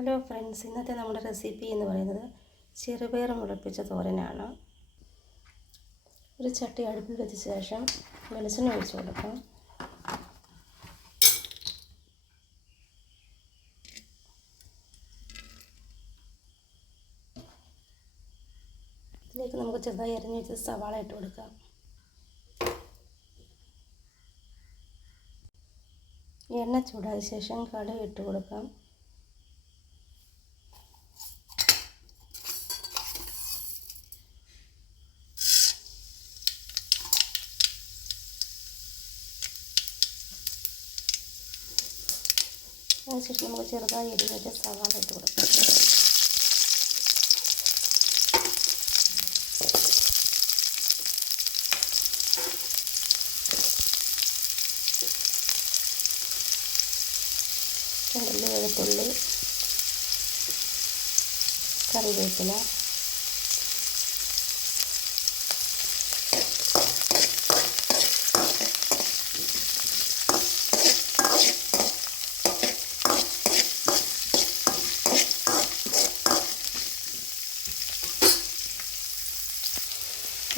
Hello friends ഇന്നത്തെ നമ്മുടെ recipe എന്ന് പറയുന്നത് ചെറുപയർ മുളപ്പിച്ച തോരനാണ്. ഒരു ചട്ടി അടുപ്പിൽ വെച്ച ശേഷം വെളിച്ചെണ്ണ ഒഴിച്ചു കൊടുക്കാം. ഇതിലേക്ക് നമുക്ക് ചെറുതായി അരിഞ്ഞു വെച്ച് സവാള ഇട്ട് കൊടുക്കാം. എണ്ണ ചൂടായ ശേഷം കടുക് ഇട്ട് കൊടുക്കാം. അതിനുശേഷം നമുക്ക് ചെറുതായി എരിഞ്ഞിട്ട് സവാള ഇട്ട് കൊടുക്കാം. കടൽ വെളുത്തുള്ളി കറിവേപ്പില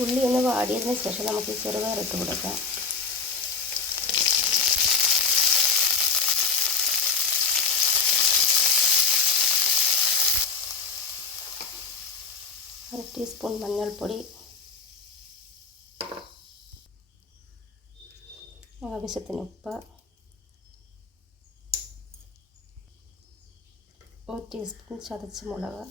ഉള്ളി ഒന്ന് വാടിയതിന് ശേഷം നമുക്ക് ചെറുപയർ ഇട്ട് കൊടുക്കാം. അര ടീസ്പൂൺ മഞ്ഞൾപ്പൊടി. ആവശ്യത്തിന് ഉപ്പ്. ഒരു ടീസ്പൂൺ ചതച്ച മുളക്.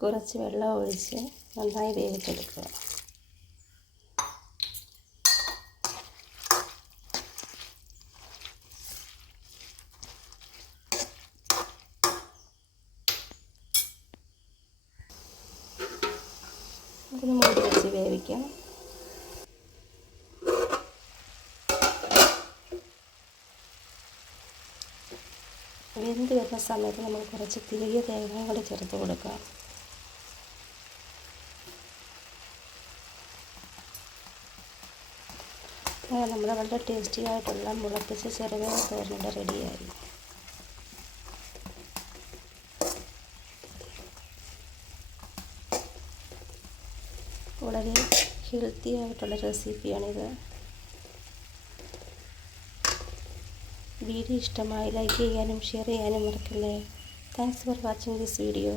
കുറച്ച് വെള്ളം ഒഴിച്ച് നന്നായി വേവിച്ചെടുക്കുക. അതിന് മൂടി വെച്ച് വേവിക്കാം. വെന്ത് വരുന്ന സമയത്ത് നമ്മൾ കുറച്ച് തിരികെ തേങ്ങ കൂടി ചേർത്ത് കൊടുക്കാം. അങ്ങനെ നമ്മുടെ വളരെ ടേസ്റ്റി ആയിട്ടുള്ള മുളപ്പിച്ച് ചെറുപയർ തോരനിടെ റെഡിയായി വളരെ ഹെൽത്തി ആയിട്ടുള്ള റെസിപ്പിയാണിത് വീഡിയോ ഇഷ്ടമായി ലൈക്ക് ചെയ്യാനും ഷെയർ ചെയ്യാനും മറക്കല്ലേ. Thanks for watching this video